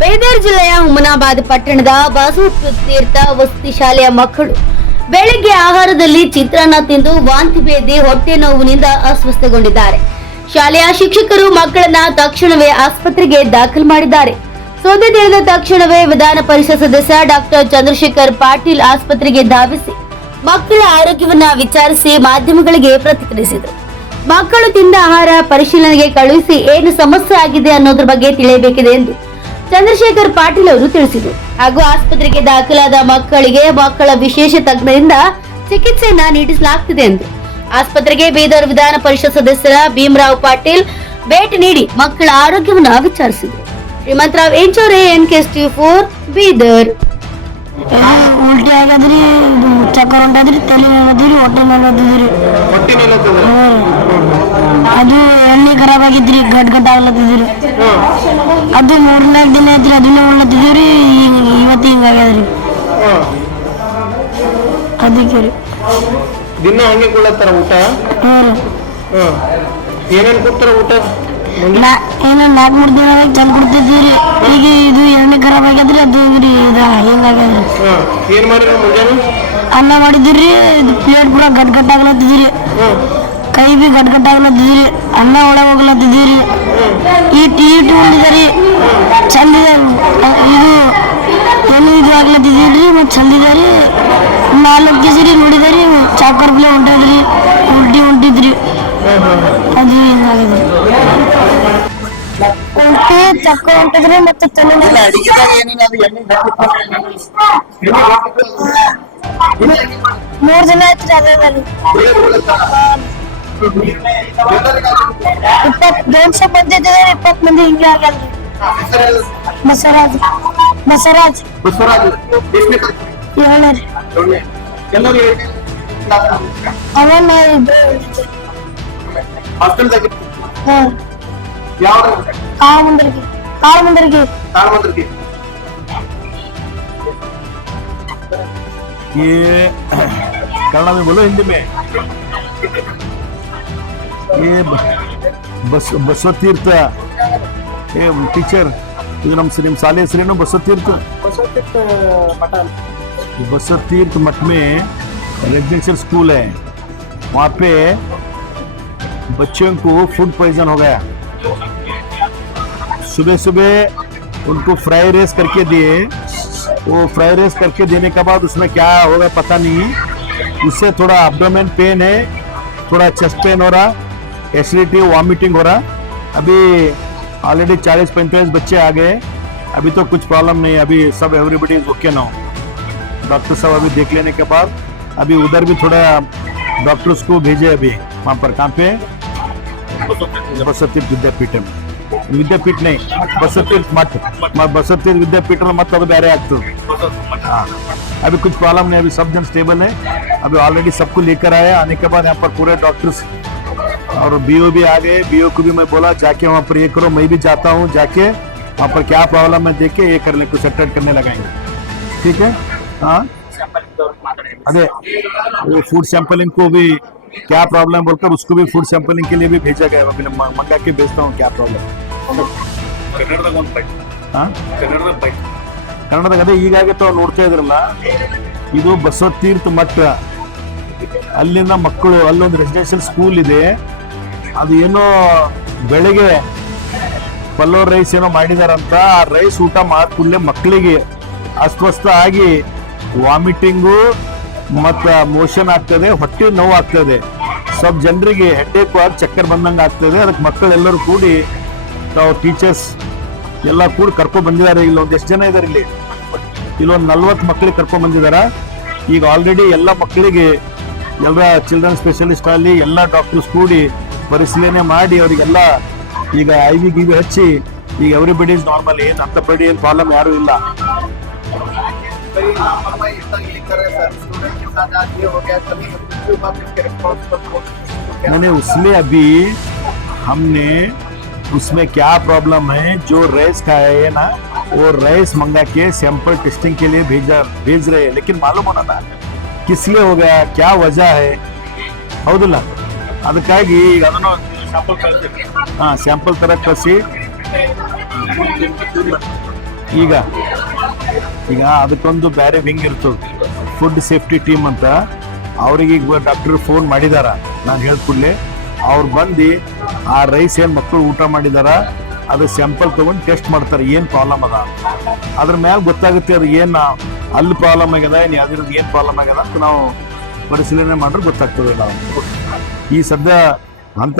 ಬೀದರ್ ಜಿಲ್ಲೆಯ ಹುಮನಾಬಾದ್ ಪಟ್ಟಣದ ಬಸವತೀರ್ಥ ವಸತಿ ಶಾಲೆಯ ಮಕ್ಕಳು ಬೆಳಗ್ಗೆ ಆಹಾರದಲ್ಲಿ ಚಿತ್ರಾನ್ನ ತಿಂದು ವಾಂತಿ ಭೇದಿ ಹೊಟ್ಟೆ ನೋವಿನಿಂದ ಅಸ್ವಸ್ಥಗೊಂಡಿದ್ದಾರೆ. ಶಾಲೆಯ ಶಿಕ್ಷಕರು ಮಕ್ಕಳನ್ನ ತಕ್ಷಣವೇ ಆಸ್ಪತ್ರೆಗೆ ದಾಖಲು ಮಾಡಿದ್ದಾರೆ. ಸುದ್ದಿ ತಿಳಿದ ತಕ್ಷಣವೇ ವಿಧಾನ ಪರಿಷತ್ ಸದಸ್ಯ ಡಾಕ್ಟರ್ ಚಂದ್ರಶೇಖರ್ ಪಾಟೀಲ್ ಆಸ್ಪತ್ರೆಗೆ ಧಾವಿಸಿ ಮಕ್ಕಳ ಆರೋಗ್ಯವನ್ನ ವಿಚಾರಿಸಿ ಮಾಧ್ಯಮಗಳಿಗೆ ಪ್ರತಿಕ್ರಿಯಿಸಿದರು. ಮಕ್ಕಳು ತಿಂದ ಆಹಾರ ಪರಿಶೀಲನೆಗೆ ಕಳುಹಿಸಿ ಏನು ಸಮಸ್ಯೆ ಆಗಿದೆ ಅನ್ನೋದ್ರ ಬಗ್ಗೆ ತಿಳಿಯಬೇಕಿದೆ ಎಂದು ಚಂದ್ರಶೇಖರ್ ಪಾಟೀಲ್ ಅವರು ತಿಳಿಸಿದರು. ಹಾಗೂ ಆಸ್ಪತ್ರೆಗೆ ದಾಖಲಾದ ಮಕ್ಕಳಿಗೆ ಮಕ್ಕಳ ವಿಶೇಷ ತಜ್ಞರಿಂದ ಚಿಕಿತ್ಸೆಯನ್ನ ನೀಡಲಾಗುತ್ತಿದೆ ಎಂದು ಆಸ್ಪತ್ರೆಗೆ ಬೀದರ್ ವಿಧಾನ ಪರಿಷತ್ ಸದಸ್ಯರ ಭೀಮರಾವ್ ಪಾಟೀಲ್ ಭೇಟಿ ನೀಡಿ ಮಕ್ಕಳ ಆರೋಗ್ಯವನ್ನ ವಿಚಾರಿಸಿದರು. ಶ್ರೀಮಂತರಾವ್ ಎಂಚೋರೆ NKST4 ಬೀದರ್. ಉಲ್ಟಿ ಆಗದ್ರಿ, ಚಕ್ಕರ್ ಹೊಂಟದ್ರಿ, ತಲೆ ನೋಡದ್ರಿ, ಹೊಟ್ಟೆ ನೋಡದ್ರಿ. ಅದು ಎಣ್ಣೆ ಖರಾಬ್ ಆಗಿದ್ರಿ, ಗಡ್ ಆಗ್ಲತ್ತಿದ್ರಿ. ಅದು 3-4 ದಿನ ಐತ್ರಿ, ಅದನ್ನ ಉಳ್ಳತ್ತಿದ್ರಿ. ಇವತ್ತು ಹಿಂಗಾಗ್ಯದ್ರಿ. ಅದಕ್ಕೆ ರೀ ದಿನ ಹಂಗೆ ಕೊಡ್ಲತ್ತಾರ ಊಟ. ಏನೇನು ಕೊಡ್ತಾರ ಊಟ? ಏನೋ 4-3 ದಿನ ಚಂದ ಕೊಡ್ತಿದ್ವಿ. ಈಗ ಇದು ಎಣ್ಣೆ ಖರಾಬ್ ಆಗ್ಯದ್ರಿ, ಅದು ಹಿಂಗಾಗ್ಯದ್ರಿ. ಏನ್ ಮಾಡಿರ ಮುಂಜಾನೆ? ಅನ್ನ ಮಾಡಿದ್ರಿ, ಇದು ಪ್ಲೇಟ್ ಪೂರ ಗಟ್ ಆಗ್ಲತ್ತಿದ್ರಿ, ಕೈ ಬಿ ಗಟ್ ಆಗ್ಲತ್ತಿದ್ರಿ, ಅನ್ನ ಒಳಗೆ ಹೋಗ್ಲತ್ತಿದ್ರಿ. ಈ ಟೀ ಉಂಡಿದ್ರಿ, ಚಂದ ಇದು ಏನು ಇದು ಆಗ್ಲತ್ತಿದ್ರಿ. ಮತ್ತೆ ಚಂದಿದ್ರಿ. 4 ಕೆಜಿ ನೋಡಿದ್ರಿ, ಚಾಕರ್ ಪ್ಲೇ ಹೊಂಟದ್ರಿ, ಉಲ್ಟಿ ಹೊಂಟಿದ್ರಿ. ಅದು ಹಿಂಗಾಗಿದ್ರಿ, ಉಲ್ಟಿ ಚಕ್ಕರ್ ಹೊಂಟಿದ್ರಿ. ಮತ್ತೆ ತಲೆ 3 ದಿನ ಐತ್ರಿ. ಅದೇ 20 ಬಂದಿದ್ದಾರೆ, 20 ಮಂದಿ ಹಿಂಗೆ ಆಗ್ಯಾದ್ರಿ. ಬಸವರಾಜ್ ಹೇಳರಿ ಅವನ್ನ ಕಾಳು ಮುಂದರಿಗೆ ये कन्नड़ में बोलो, हिंदी में. ये बसवतीर्थ टीचर ಇದು ನಮ್ಮ ಶಾಲೆ ಹೆಸರೇನು? बसवतीर्थ मठ में रेजिडेंशियल स्कूल है. वहाँ पे बच्चों को फूड पॉइजन हो गया. सुबह उनको फ्राई राइस करके दिए. वो फ्राई राइस करके देने के बाद उसमें क्या होगा पता नहीं. उससे थोड़ा एब्डोमेन पेन है, थोड़ा चेस्ट पेन हो रहा, एसिडिटी वॉमिटिंग हो रहा. अभी ऑलरेडी 40-45 बच्चे आ गए. अभी तो कुछ प्रॉब्लम नहीं है. अभी सब everybody is okay now. Doctor साहब अभी देख लेने के बाद अभी उधर भी थोड़ा डॉक्टर्स को भेजे. अभी वहाँ पर कहाँ पे? बसवतीर्थ विद्यापीठ में. विद्यापीठ नहीं, बसवतीर्थ मठ. बसवतीर्थ विद्यापीठ में मत ಬೇರೆ ಆಗ್ತದೆ. हाँ, अभी कुछ प्रॉब्लम नहीं. अभी सब जन स्टेबल है. अभी ऑलरेडी सबको लेकर आया. आने के बाद यहाँ पर पूरे डॉक्टर्स और BO भी आ गए. BO को भी मैं बोला जाके वहाँ पर ये करो. मैं भी जाता हूँ, जाके वहाँ पर क्या प्रॉब्लम है देख के ये करने को सेटल करने लगाएंगे. ठीक है. हाँ, अरे वो फूड सैंपलिंग को भी क्या प्रॉब्लम बोलकर उसको भी फूड सैंपलिंग के लिए भी भेजा गया. अभी मंगा के भेजता हूँ क्या प्रॉब्लम. ಕನ್ನಡದಾಗ ಅದೇ ಈಗಾಗೆ ನೋಡ್ತಾ ಇದ್ರಲ್ಲ, ಇದು ಬಸವತೀರ್ಥ ಮಠ. ಅಲ್ಲಿಂದ ಮಕ್ಕಳು, ಅಲ್ಲೊಂದು ರೆಸಿಡೆನ್ಷಿಯಲ್ ಸ್ಕೂಲ್ ಇದೆ. ಅದು ಏನೋ ಬೆಳಗ್ಗೆ ಪಲ್ಲೋ ರೈಸ್ ಏನೋ ಮಾಡಿದಾರಂತ. ಆ ರೈಸ್ ಊಟ ಮಾಡಿದ ಕೂಡಲೇ ಮಕ್ಕಳಿಗೆ ಅಸ್ವಸ್ಥ ಆಗಿ ವಾಮಿಟಿಂಗು ಮತ್ತು ಮೋಷನ್ ಆಗ್ತದೆ, ಹೊಟ್ಟೆ ನೋವು ಆಗ್ತದೆ. ಸ್ವಲ್ಪ ಜನರಿಗೆ ಹೆಡ್ಡೇಕ್ ಆಗಿ ಚಕ್ಕರ್ ಬಂದಂಗೆ ಆಗ್ತದೆ. ಅದಕ್ಕೆ ಮಕ್ಕಳೆಲ್ಲರೂ ಕೂಡಿ ತಾವು ಟೀಚರ್ಸ್ ಎಲ್ಲ ಕೂಡಿ ಕರ್ಕೊಂಡು ಬಂದಿದ್ದಾರೆ. ಇಲ್ಲೊಂದು ಎಷ್ಟು ಜನ ಇದ್ದಾರೆ, ಇಲ್ಲೊಂದು 40 ಮಕ್ಕಳಿಗೆ ಕರ್ಕೊಂಡು ಬಂದಿದ್ದಾರೆ. ಈಗ ಆಲ್ರೆಡಿ ಎಲ್ಲ ಮಕ್ಕಳಿಗೆ ಎಲ್ಲ ಚಿಲ್ಡ್ರನ್ ಸ್ಪೆಷಲಿಸ್ಟ್ ಅಲ್ಲಿ ಎಲ್ಲ ಡಾಕ್ಟರ್ಸ್ ಕೂಡಿ ಪರಿಶೀಲನೆ ಮಾಡಿ ಅವರಿಗೆಲ್ಲ ಈಗ IV ಹಚ್ಚಿ ಈಗ ಎವ್ರಿಬಡಿ ಇಸ್ ನಾರ್ಮಲ್. ಏನು ಅಂತ ಪಡಿ ಏನು ಪ್ರಾಬ್ಲಮ್ ಯಾರು ಇಲ್ಲ. मैंने उसमें अभी हमने उसमें क्या प्रॉब्लम है, जो राइस खाया है ना, वो राइस मंगा के सैंपल टेस्टिंग के लिए भेज रहे हैं. लेकिन मालूम होना था किस लिए हो गया, क्या वजह है. ಹೌದಿಲ್ಲ, ಅದಕ್ಕಾಗಿ ಈಗ ಅದನ್ನು ಸ್ಯಾಂಪಲ್ ತರ ಕಳಿಸಿ ಈಗ ಈಗ ಅದಕ್ಕೊಂದು ಬೇರೆ ವಿಂಗ್ ಇರ್ತದೆ, ಫುಡ್ ಸೇಫ್ಟಿ ಟೀಮ್ ಅಂತ. ಅವ್ರಿಗೆ ಈಗ ಡಾಕ್ಟರ್ ಫೋನ್ ಮಾಡಿದಾರ, ನಾನು ಹೇಳ್ ಕೂಡಲೇ ಅವ್ರು ಬಂದು ಆ ರೈಸ್ ಏನು ಮಕ್ಕಳು ಊಟ ಮಾಡಿದಾರ ಅದು ಸ್ಯಾಂಪಲ್ ತೊಗೊಂಡು ಟೆಸ್ಟ್ ಮಾಡ್ತಾರೆ, ಏನು ಪ್ರಾಬ್ಲಮ್ ಅದ ಅದ್ರ ಮ್ಯಾಲೆ ಗೊತ್ತಾಗುತ್ತೆ ಅದು ಏನು ಅಲ್ಲಿ ಪ್ರಾಬ್ಲಮ್ ಆಗ್ಯದ, ಏನು ಯಾವ್ದಿರೋದು ಏನು ಪ್ರಾಬ್ಲಮ್ ಆಗ್ಯದ ಅಂತ ನಾವು ಪರಿಶೀಲನೆ ಮಾಡ್ರೆ ಗೊತ್ತಾಗ್ತದೆ. ನಾವು ಈ ಸದ್ಯ